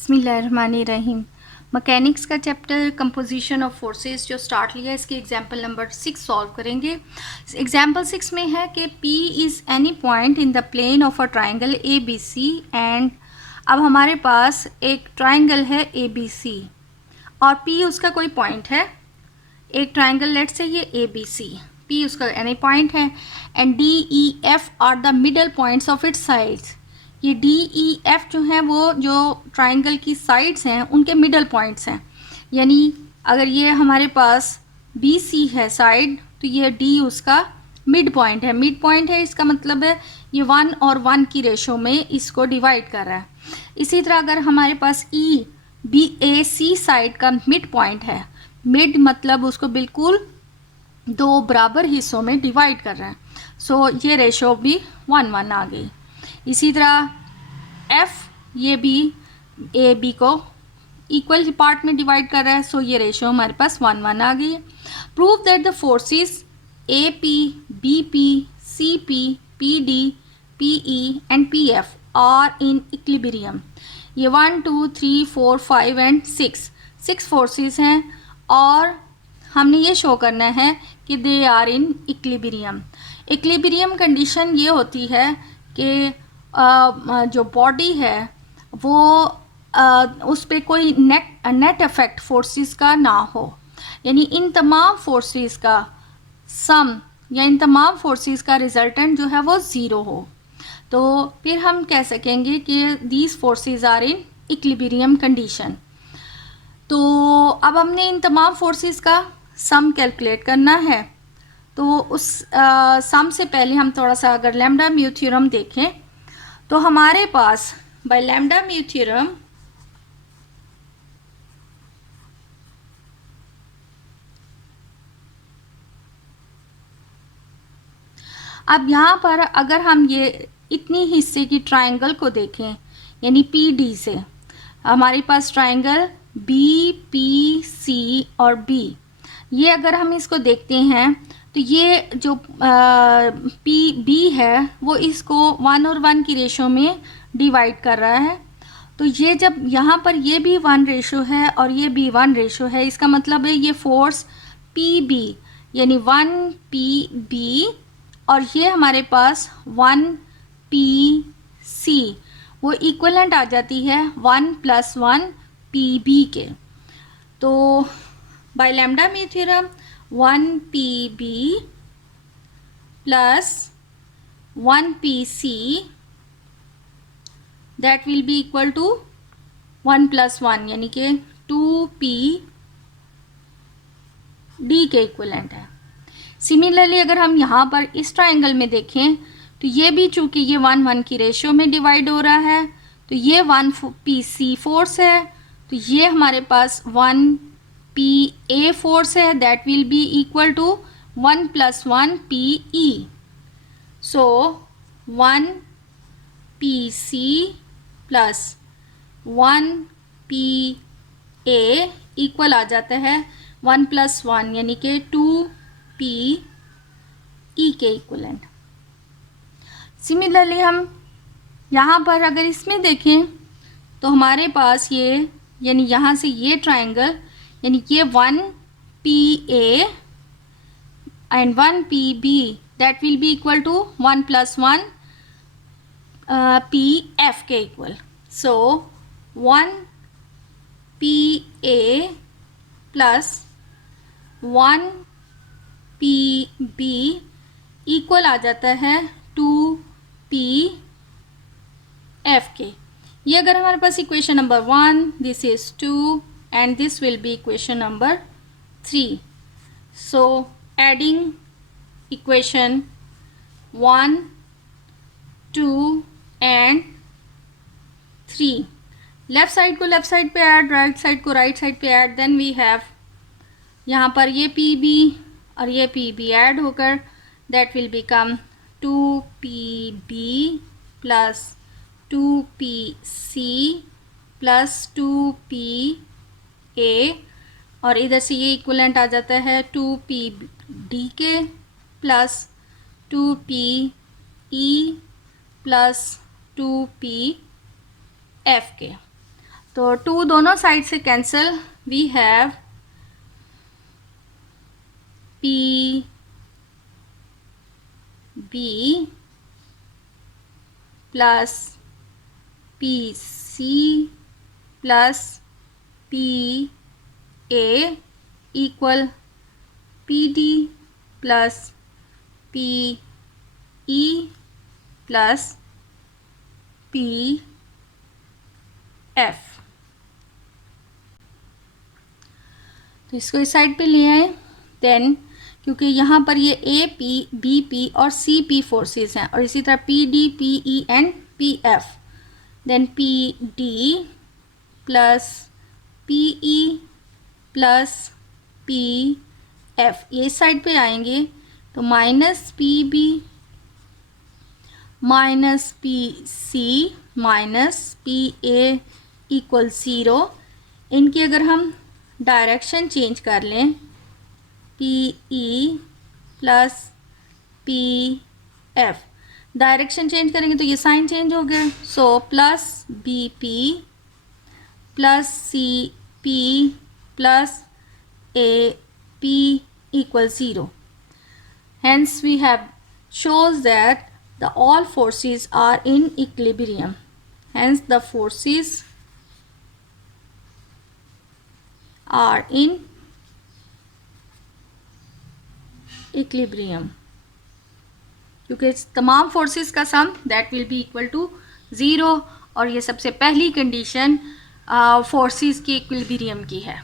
बिस्मिल्लाहिर्रहमानिर्रहीम। मैकेनिक्स का chapter composition of forces जो स्टार्ट लिया है, इसके एग्जाम्पल नंबर 6 सॉल्व करेंगे। एग्जाम्पल 6 में है कि P is any point in the plane of a triangle ABC and अब हमारे पास एक ट्राइंगल है ABC और P उसका कोई पॉइंट है। एक ट्राइंगल लेट से ये ABC, P उसका एनी पॉइंट है and DEF are the middle points of its sides. ये DEF जो हैं वो जो ट्राइंगल की साइड्स हैं उनके मिडल पॉइंट्स हैं। यानी अगर ये हमारे पास BC है साइड, तो ये D उसका मिड पॉइंट है। मिड पॉइंट है इसका मतलब है ये 1 और 1 की रेशो में इसको डिवाइड कर रहा है। इसी तरह अगर हमारे पास BAC साइड का मिड पॉइंट है, मिड मतलब उसको बिल्कुल 2 बराबर हिस्सों में डिवाइड कर रहा है। सो ये रेशो भी 1-1 आ गई। इसी तरह F ये भी AB को इक्वल पार्ट में डिवाइड कर रहा है। सो ये रेशो हमारे पास 1-1 आ गई है। Prove that the forces AP, BP, CP, PD, PE and PF are in equilibrium. ये 1, 2, 3, 4, 5 एंड 6 फोर्सेस हैं और हमने ये शो करना है कि they are in equilibrium. Equilibrium condition ये होती है कि जो बॉडी है वो उस पर कोई नेट इफेक्ट फोर्सेस का ना हो, यानी इन तमाम फोर्सेस का सम या इन तमाम फोर्सेस का रिजल्टेंट जो है वो ज़ीरो हो, तो फिर हम कह सकेंगे कि these forces are in equilibrium condition. तो अब हमने इन तमाम फोर्सेस का सम कैलकुलेट करना है। तो उस सम से पहले हम थोड़ा सा अगर लैम्डा म्यू थ्योरम देखें तो हमारे पास बाय लैम्डा म्यू थ्योरम अब यहाँ पर अगर हम ये इतनी हिस्से की ट्राइंगल को देखें, यानी PD से हमारे पास ट्राइंगल BPC और B, ये अगर हम इसको देखते हैं तो ये जो PB है वो इसको 1 और 1 की रेशो में डिवाइड कर रहा है। तो ये जब यहाँ पर ये भी 1 रेशो है और ये भी 1 रेशो है, इसका मतलब है ये फोर्स PB यानी 1PB और ये हमारे पास 1PC वो इक्वलेंट आ जाती है 1 + 1 PB के। तो by lambda mu theorem 1PB plus 1PC that will be equal to 1 + 1 यानी कि 2PD के इक्वलेंट है। सिमिलरली अगर हम यहाँ पर इस ट्राइंगल में देखें तो ये भी चूँकि ये 1-1 की रेशियो में डिवाइड हो रहा है, तो ये 1PC फोर्स है, तो ये हमारे पास 1PA फोर्स है, that will be equal to 1 + 1 PE। So 1PC + 1PA equal आ जाता है 1 + 1 यानी कि 2PE के इक्वलेंट। सिमिलरली हम यहाँ पर अगर इसमें देखें तो हमारे पास ये यानी यहाँ से ये ट्राइंगल यानी ये 1PA and 1PB that will be equal to 1 + 1 PF के equal. So 1PA + 1PB equal आ जाता है 2PF के। ये अगर हमारे पास equation number 1, this is 2 and this will be equation number 3। So adding equation 1, 2 and 3, left side को लेफ्ट साइड पे ऐड, राइट साइड को राइट साइड पे ऐड, देन वी हैव यहाँ पर ये PB और ये PB ऐड होकर that will become 2PB + 2PC + 2PA और इधर से ये इक्वलेंट आ जाता है 2PD के + 2PE + 2PF के। तो 2 दोनों साइड से cancel, we have P B plus P C plus P A equal P D plus P E plus P F. तो इसको इस साइड पे ले आए। देन क्योंकि यहाँ पर ये ए पी बी पी और सी पी फोर्सेस हैं, और इसी तरह P D P E and P F, then P D plus P E plus P F, ये इस साइड पे आएंगे तो minus P B minus P C minus P A equal 0। इनकी अगर हम डायरेक्शन चेंज कर लें, P E plus P F, direction change करेंगे तो ये साइन चेंज हो गया। So plus B P plus C P plus A P equal 0. Hence we have shows that the all forces are in equilibrium. Hence the forces are in equilibrium. क्योंकि तमाम forces का sum that will be equal to 0, और ये सबसे पहली condition forces की equilibrium की है।